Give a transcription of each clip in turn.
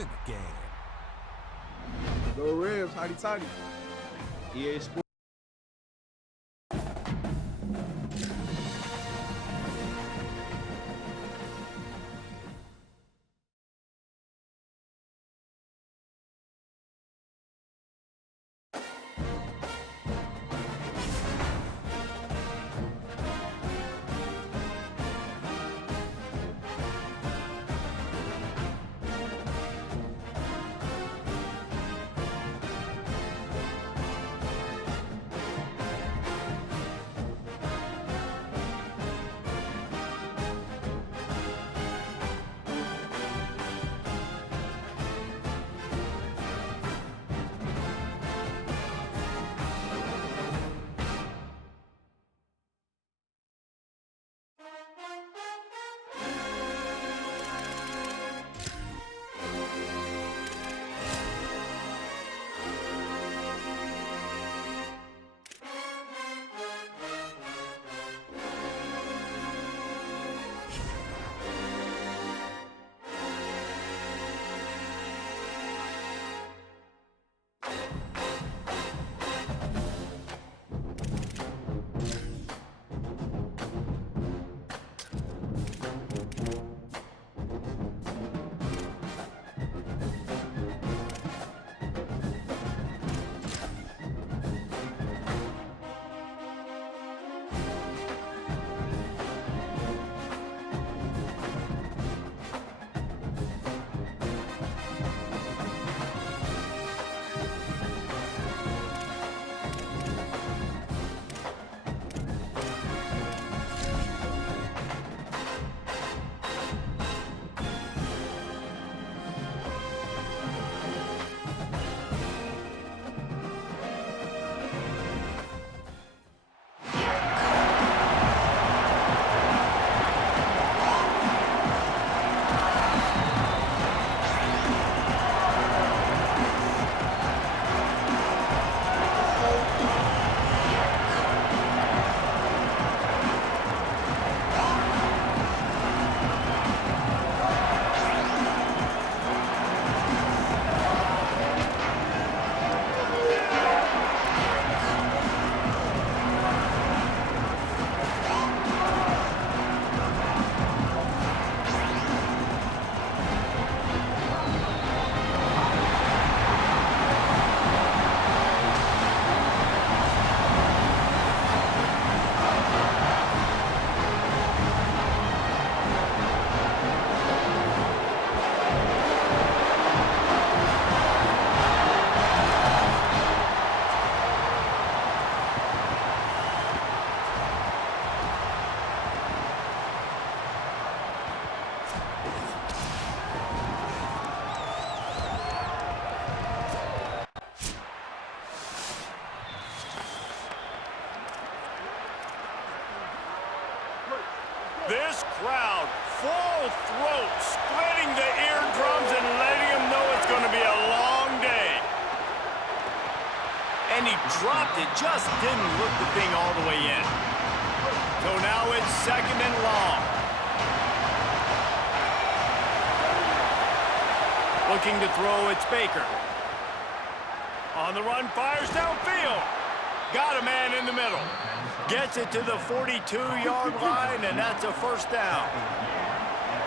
in the game. Go Rams, hotty toddy. EA Sports. This crowd, full throat, splitting the eardrums and letting them know it's going to be a long day. And he dropped it, just didn't look the thing all the way in. So now it's second and long. Looking to throw, it's Baker. On the run, fires downfield. Got a man in the middle. Gets it to the 42-yard line, and that's a first down.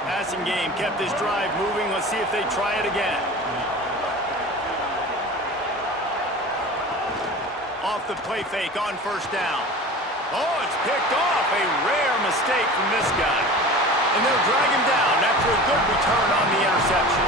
Passing game kept this drive moving. Let's see if they try it again. Off the play fake on first down. Oh, it's picked off. A rare mistake from this guy. And they'll drag him down after a good return on the interception.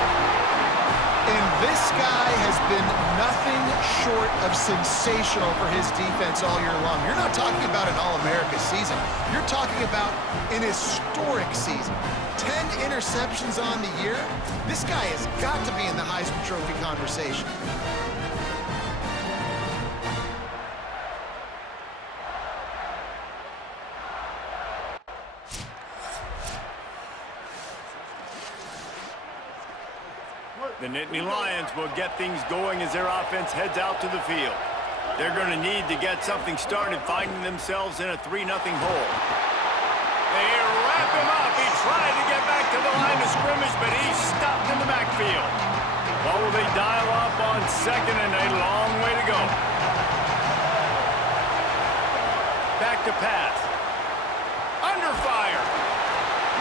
And this guy has been nothing short of sensational for his defense all year long. You're not talking about an All-America season. You're talking about an historic season. 10 interceptions on the year. This guy has got to be in the Heisman Trophy conversation. The Nittany Lions will get things going as their offense heads out to the field. They're going to need to get something started, finding themselves in a 3-0 hole. They wrap him up. He tried to get back to the line of scrimmage, but he's stopped in the backfield. What will they dial up on second and a long way to go? Back to pass. Under fire.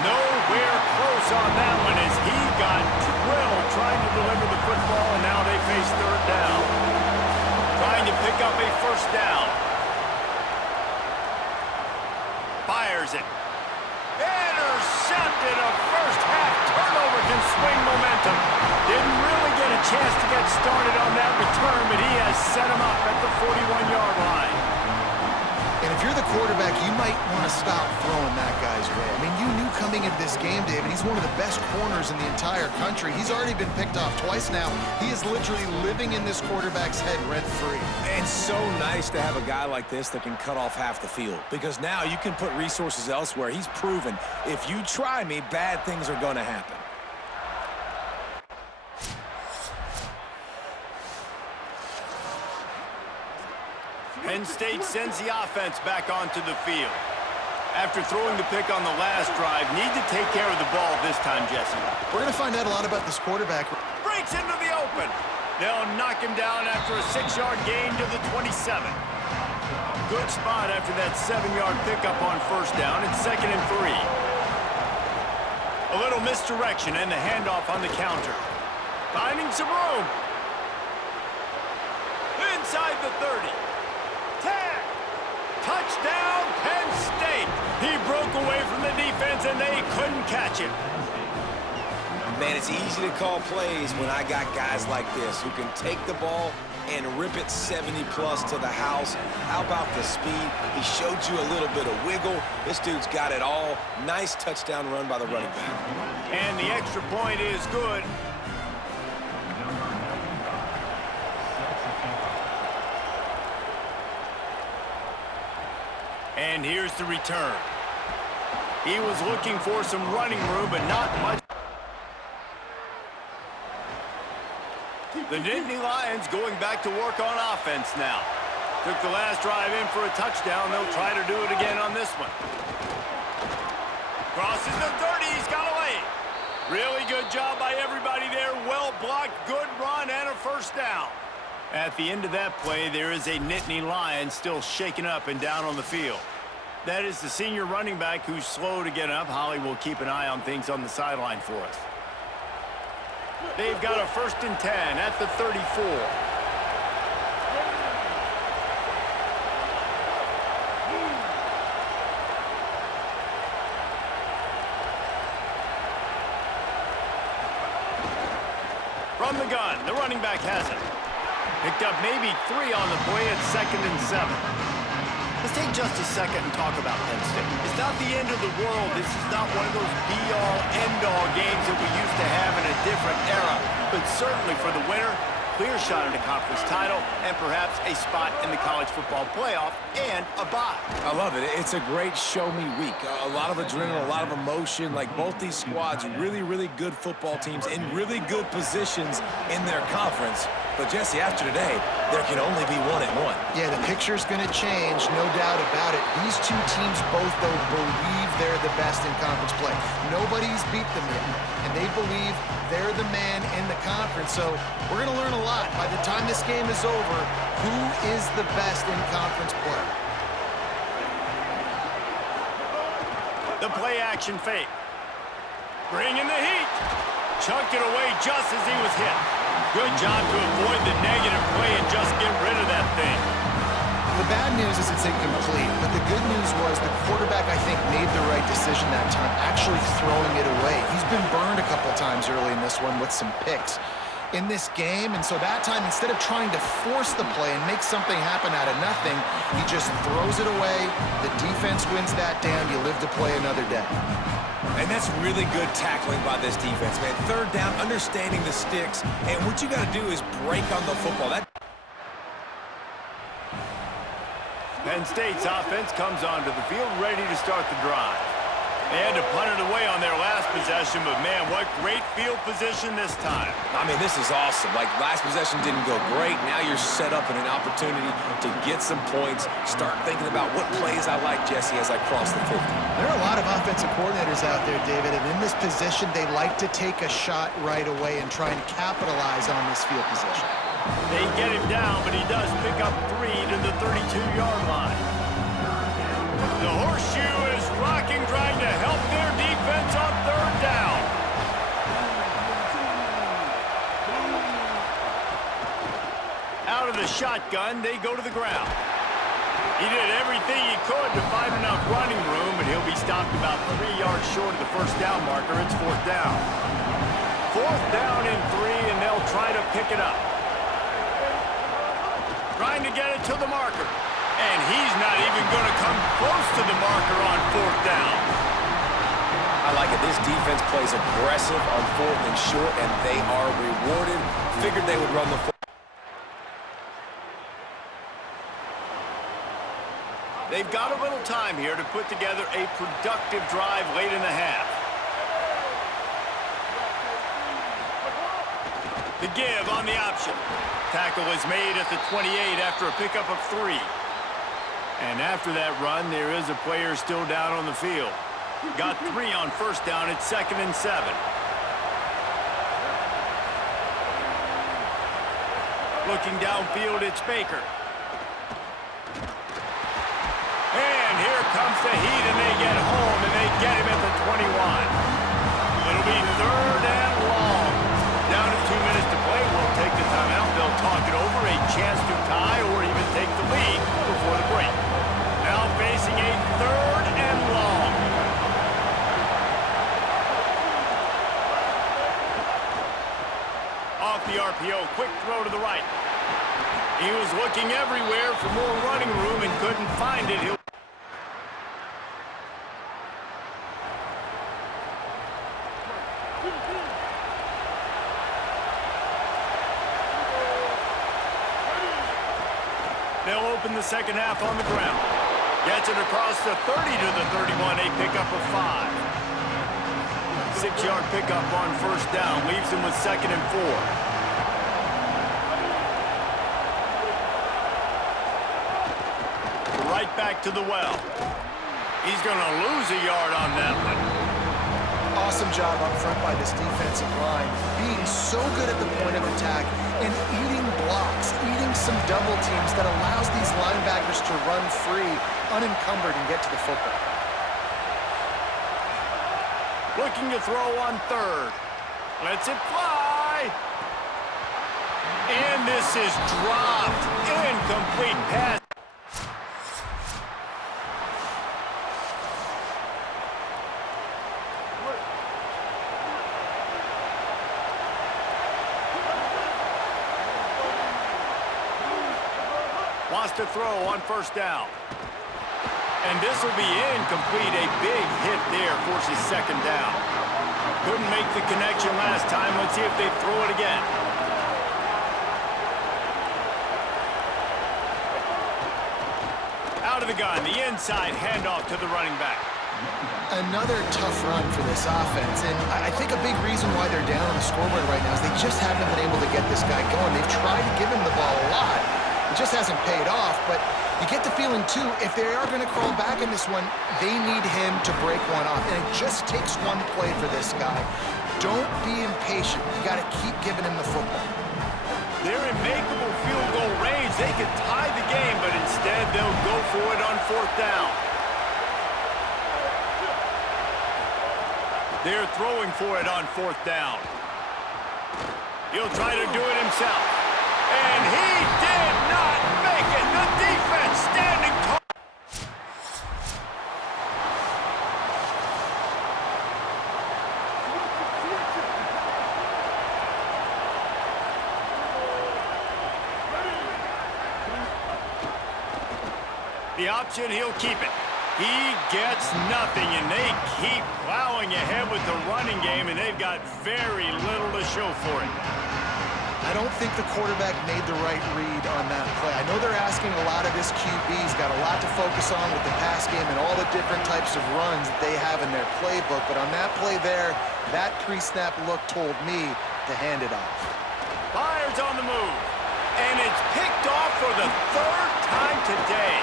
Nowhere close on that one as he got drilled trying to deliver the football, and now they face third down. Trying to pick up a first down. Fires it. Intercepted. A first half turnover can swing momentum. Didn't really get a chance to get started on that return, but he has set him up at the 41-yard line. And if you're the quarterback, you might want to stop throwing that guy's way. I mean, you knew coming into this game, David, he's one of the best corners in the entire country. He's already been picked off twice now. He is literally living in this quarterback's head rent-free. And so nice to have a guy like this that can cut off half the field, because now you can put resources elsewhere. He's proven if you try me, bad things are going to happen. Penn State sends the offense back onto the field. After throwing the pick on the last drive, need to take care of the ball this time, Jesse. We're going to find out a lot about this quarterback. Breaks into the open. They'll knock him down after a 6-yard gain to the 27. Good spot after that 7-yard pickup on first down. It's 2nd and 3. A little misdirection and the handoff on the counter. Finding some room. Inside the 30. 10. Touchdown, Penn State. He broke away from the defense, and they couldn't catch him. Man, it's easy to call plays when I got guys like this who can take the ball and rip it 70-plus to the house. How about the speed? He showed you a little bit of wiggle. This dude's got it all. Nice touchdown run by the running back. And the extra point is good. And here's the return. He was looking for some running room, but not much. The Nittany Lions going back to work on offense now. Took the last drive in for a touchdown. They'll try to do it again on this one. Crosses the 30. He's got a lane. Really good job by everybody there. Well blocked, good run, and a first down. At the end of that play, there is a Nittany Lion still shaken up and down on the field. That is the senior running back who's slow to get up. Holly will keep an eye on things on the sideline for us. They've got a 1st and 10 at the 34. From the gun, the running back has it. Picked up maybe 3 on the play at 2nd and 7. Let's take just a second and talk about Penn State. It's not the end of the world. This is not one of those be-all, end-all games that we used to have in a different era. But certainly for the winner, clear shot at a conference title and perhaps a spot in the college football playoff and a bye. I love it. It's a great show-me week. A lot of adrenaline, a lot of emotion. Like both these squads, really, really good football teams in really good positions in their conference. But, Jesse, after today, there can only be 1 and 1. Yeah, the picture's going to change, no doubt about it. These two teams both, though, believe they're the best in conference play. Nobody's beat them yet, and they believe they're the man in the conference. So we're going to learn a lot. By the time this game is over, who is the best in conference play? The play-action fake. Bringing the heat. Chucked it away just as he was hit. Good job to avoid the negative play and just get rid of that thing. The bad news is it's incomplete, but the good news was the quarterback, I think, made the right decision that time, actually throwing it away. He's been burned a couple times early in this one with some picks in this game, and so that time, instead of trying to force the play and make something happen out of nothing, he just throws it away. The defense wins that down. You live to play another day. And that's really good tackling by this defense, man. 3rd down, understanding the sticks, and what you got to do is break on the football. Penn State's offense comes onto the field ready to start the drive. They had to punt it away on their last possession, but, man, what great field position this time. I mean, this is awesome. Like, last possession didn't go great. Now you're set up in an opportunity to get some points. Start thinking about what plays I like, Jesse, as I cross the 50. There are a lot of offensive coordinators out there, David, and in this position, they like to take a shot right away and try and capitalize on this field position. They get him down, but he does pick up 3 to the 32-yard line. The horseshoe is rocking, trying to help their defense on 3rd down. Out of the shotgun, they go to the ground. He did everything he could to find enough running room, and he'll be stopped about 3 yards short of the 1st down marker. It's 4th down. 4th down and 3, and they'll try to pick it up. Trying to get it to the marker. And he's not even going to come close to the marker on 4th down. I like it. This defense plays aggressive on 4th and short, and they are rewarded. Figured they would run the football. They've got a little time here to put together a productive drive late in the half. The give on the option. Tackle is made at the 28 after a pickup of 3. And after that run, there is a player still down on the field. Got 3 on 1st down. It's 2nd and 7. Looking downfield, it's Baker. And here comes the heat, and they get home, and they get him at the 21. It'll be 3rd and long. Down to 2 minutes to play. We'll take the timeout. They'll talk it over. A chance to tie or even take the lead before the break. Now facing a 3rd and long. Off the RPO, quick throw to the right. He was looking everywhere for more running room and couldn't find it. They'll open the 2nd half on the ground. Gets it across the 30 to the 31, a pickup of 5. 6-yard pickup on 1st down, leaves him with 2nd and 4. Right back to the well. He's going to lose a yard on that one. Awesome job up front by this defensive line, being so good at the point of attack and eating blocks, eating some double teams that allows these linebackers to run free, unencumbered, and get to the football. Looking to throw on 3rd. Lets it fly. And this is dropped. Incomplete pass. Wants to throw on 1st down. And this will be incomplete. A big hit there forces 2nd down. Couldn't make the connection last time. Let's see if they throw it again. Out of the gun, the inside handoff to the running back. Another tough run for this offense, and I think a big reason why they're down on the scoreboard right now is they just haven't been able to get this guy going. They've tried to give him the ball a lot. It just hasn't paid off, but you get the feeling, too, if they are going to crawl back in this one, they need him to break one off, and it just takes one play for this guy. Don't be impatient. You got to keep giving him the football. They're in makeable field goal range. They could tie the game, but instead they'll go for it on 4th down. They're throwing for it on 4th down. He'll try to do it himself. And he did not make it. The defense standing tall. The option, he'll keep it. He gets nothing, and they keep plowing ahead with the running game, and they've got very little to show for it. I don't think the quarterback made the right read on that play. I know they're asking a lot of his QBs, got a lot to focus on with the pass game and all the different types of runs that they have in their playbook, but on that play there, that pre-snap look told me to hand it off. Fires on the move, and it's picked off for the third time today.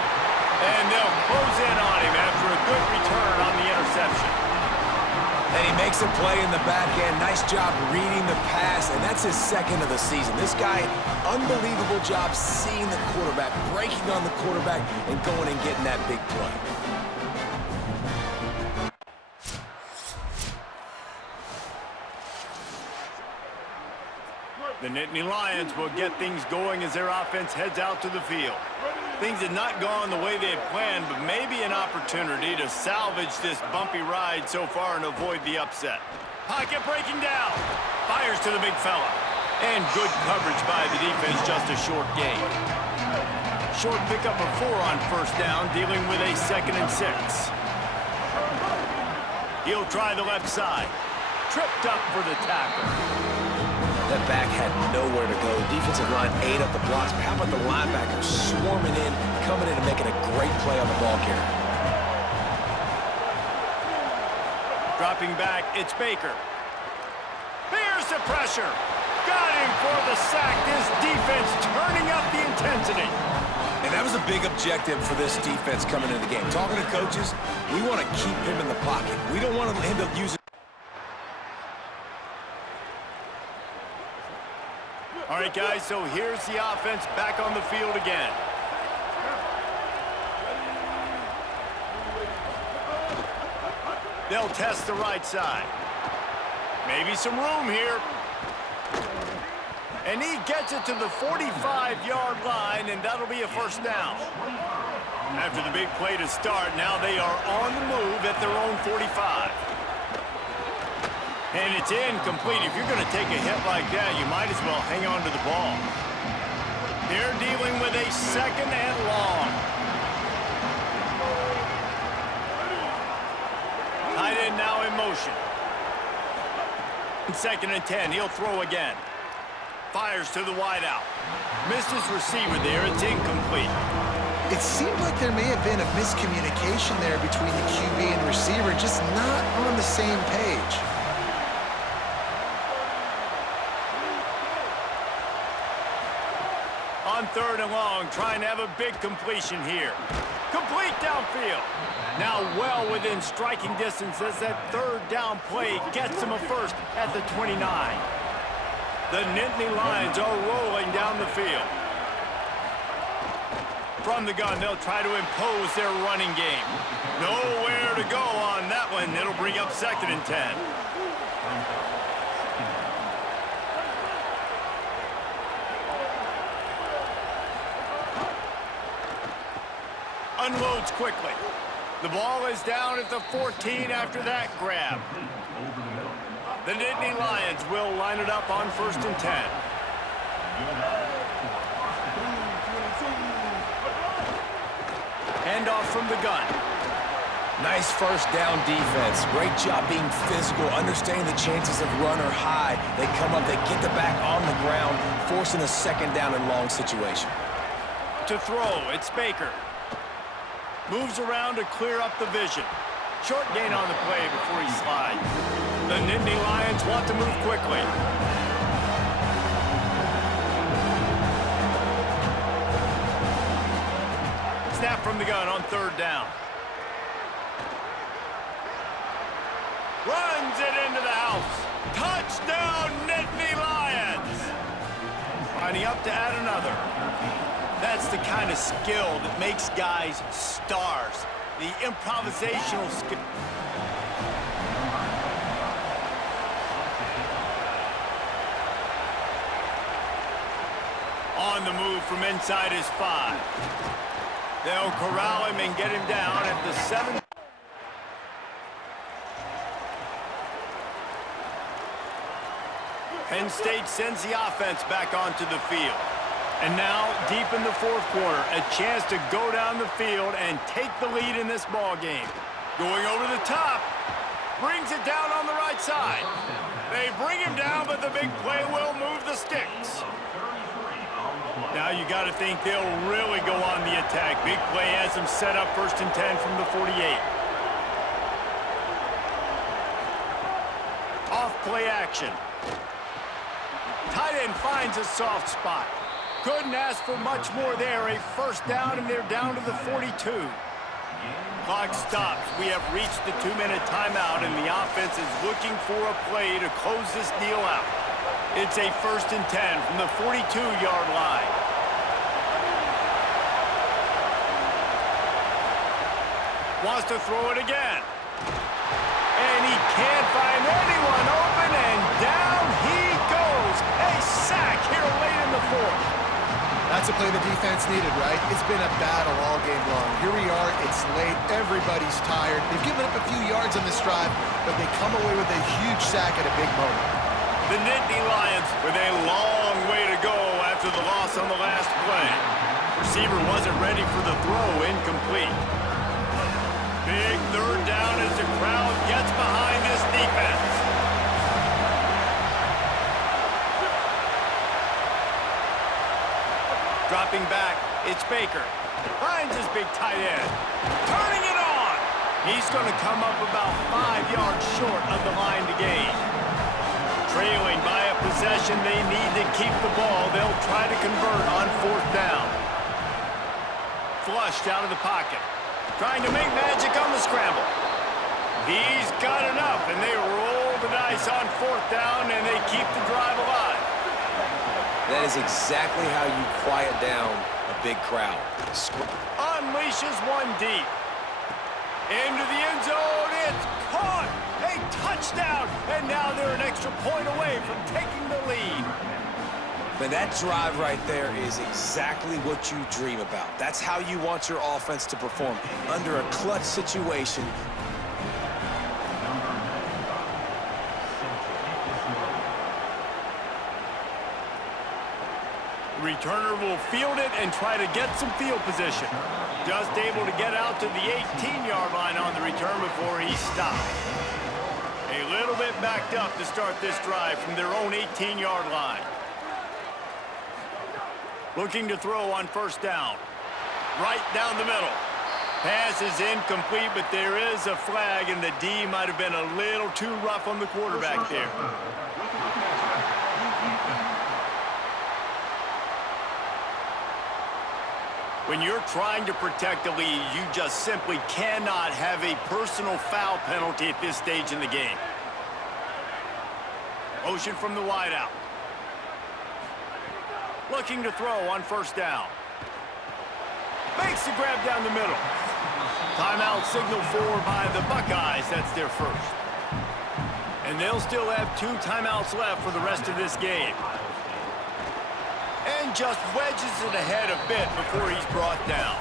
And they'll close in on him after a good return on the interception. And he makes a play in the back end. Nice job reading the pass, and that's his second of the season. This guy, unbelievable job seeing the quarterback, breaking on the quarterback, and going and getting that big play. The Nittany Lions will get things going as their offense heads out to the field. Things had not gone the way they had planned, but maybe an opportunity to salvage this bumpy ride so far and avoid the upset. Pocket breaking down. Fires to the big fella. And good coverage by the defense, just a short gain. Short pickup of 4 on first down, dealing with a 2nd and 6. He'll try the left side. Tripped up for the tackle. That back had nowhere to go. Defensive line ate up the blocks. But how about the linebackers swarming in, coming in and making a great play on the ball carrier? Dropping back, it's Baker. Here's the pressure. Got him for the sack. This defense turning up the intensity. And that was a big objective for this defense coming into the game. Talking to coaches, we want to keep him in the pocket. We don't want him to use it. All right, guys, so here's the offense back on the field again. They'll test the right side. Maybe some room here. And he gets it to the 45-yard line, and that'll be a first down. After the big play to start, now they are on the move at their own 45. And it's incomplete. If you're going to take a hit like that, you might as well hang on to the ball. They're dealing with a 2nd and long. Tight end now in motion. 2nd and 10. He'll throw again. Fires to the wideout. Missed his receiver there. It's incomplete. It seemed like there may have been a miscommunication there between the QB and receiver, just not on the same page. On 3rd and long, trying to have a big completion here. Complete downfield. Now well within striking distance as that 3rd down play gets him a first at the 29. The Nittany Lions are rolling down the field. From the gun, they'll try to impose their running game. Nowhere to go on that one. It'll bring up 2nd and 10. Unloads quickly. The ball is down at the 14 after that grab. The Nittany Lions will line it up on 1st and 10. Handoff from the gun. Nice first down defense. Great job being physical, understanding the chances of run are high. They come up, they get the back on the ground, forcing a 2nd down and long situation. To throw, it's Baker. Moves around to clear up the vision. Short gain on the play before he slides. The Nittany Lions want to move quickly. Snap from the gun on 3rd down. Runs it into the house. Touchdown, Nittany Lions! Lining up to add another. That's the kind of skill that makes guys stars. The improvisational skill. On the move from inside his 5. They'll corral him and get him down at the 7. Penn State sends the offense back onto the field. And now, deep in the 4th quarter, a chance to go down the field and take the lead in this ball game. Going over the top. Brings it down on the right side. They bring him down, but the big play will move the sticks. Now you got to think they'll really go on the attack. Big play has them set up 1st and 10 from the 48. Off play action. Tight end finds a soft spot. Couldn't ask for much more there. A 1st down, and they're down to the 42. Clock stops. We have reached the 2-minute timeout, and the offense is looking for a play to close this deal out. It's a 1st and 10 from the 42-yard line. Wants to throw it again. And he can't find anyone open, and down he goes. A sack here late in the 4th. That's a play the defense needed, right? It's been a battle all game long. Here we are, it's late, everybody's tired. They've given up a few yards on this drive, but they come away with a huge sack at a big moment. The Nittany Lions with a long way to go after the loss on the last play. Receiver wasn't ready for the throw, incomplete. Big 3rd down as the crowd gets behind this defense. Dropping back, it's Baker. Finds his big tight end. Turning it on! He's going to come up about 5 yards short of the line to gain. Trailing by a possession, they need to keep the ball. They'll try to convert on 4th down. Flushed out of the pocket. Trying to make magic on the scramble. He's got enough, and they roll the dice on 4th down, and they keep the drive alive. That is exactly how you quiet down a big crowd. Unleashes one deep. Into the end zone, it's caught! A touchdown! And now they're an extra point away from taking the lead. But that drive right there is exactly what you dream about. That's how you want your offense to perform under a clutch situation. Returner will field it and try to get some field position. Just able to get out to the 18-yard line on the return before he stopped. A little bit backed up to start this drive from their own 18-yard line. Looking to throw on 1st down. Right down the middle. Pass is incomplete, but there is a flag, and the D might have been a little too rough on the quarterback there. When you're trying to protect the lead, you just simply cannot have a personal foul penalty at this stage in the game. Motion from the wideout. Looking to throw on 1st down. Makes the grab down the middle. Timeout signal for by the Buckeyes. That's their 1st. And they'll still have 2 timeouts left for the rest of this game. And just wedges it ahead a bit before he's brought down.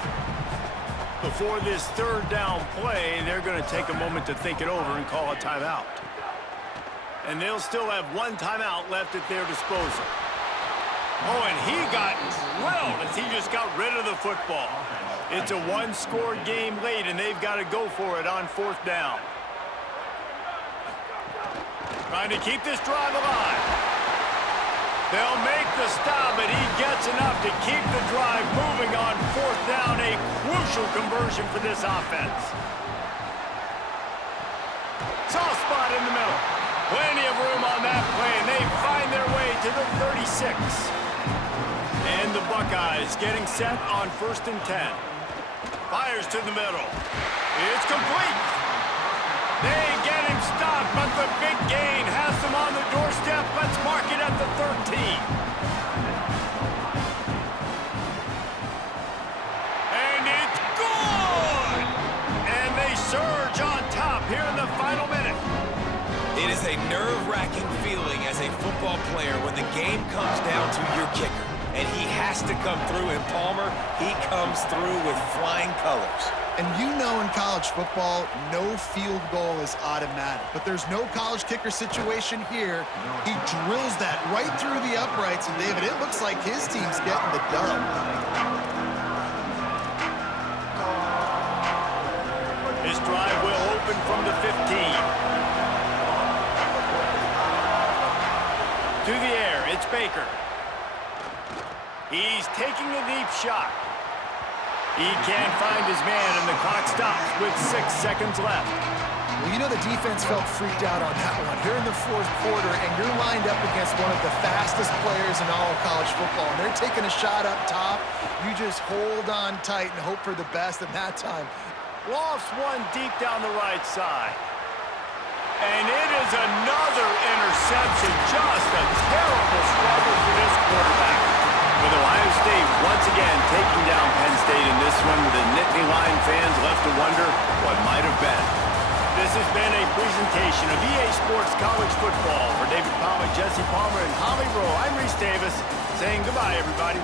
Before this 3rd down play, they're going to take a moment to think it over and call a timeout. And they'll still have 1 timeout left at their disposal. Oh, and he got drilled as he just got rid of the football. It's a 1-score game late, and they've got to go for it on 4th down. Trying to keep this drive alive. They'll make the stop, but he gets enough to keep the drive moving on 4th down. A crucial conversion for this offense. Soft spot in the middle. Plenty of room on that play, and they find their way to the 36. And the Buckeyes getting set on 1st and 10. Fires to the middle. It's complete. They get him stopped, but the big gain has them on the doorstep. Let's mark it at the 13. And it's good! And they surge on top here in the final minute. It is a nerve-wracking feeling as a football player when the game comes down to your kicker. And he has to come through, and Palmer, he comes through with flying colors. And you know in college football, no field goal is automatic. But there's no college kicker situation here. He drills that right through the uprights, and David, it looks like his team's getting the dub. This drive will open from the 15. through the air. It's Baker. He's taking a deep shot. He can't find his man, and the clock stops with 6 seconds left. Well, you know the defense felt freaked out on that one. You're in the fourth quarter, and you're lined up against one of the fastest players in all of college football, and they're taking a shot up top. You just hold on tight and hope for the best, and that time Lofts one deep down the right side. And it is another interception. Just a terrible struggle for this quarterback. With Ohio State once again taking down Penn State in this one, the Nittany Lion fans left to wonder what might have been. This has been a presentation of EA Sports College Football. For David Pollack, Jesse Palmer, and Holly Rowe, I'm Reese Davis saying goodbye, everybody.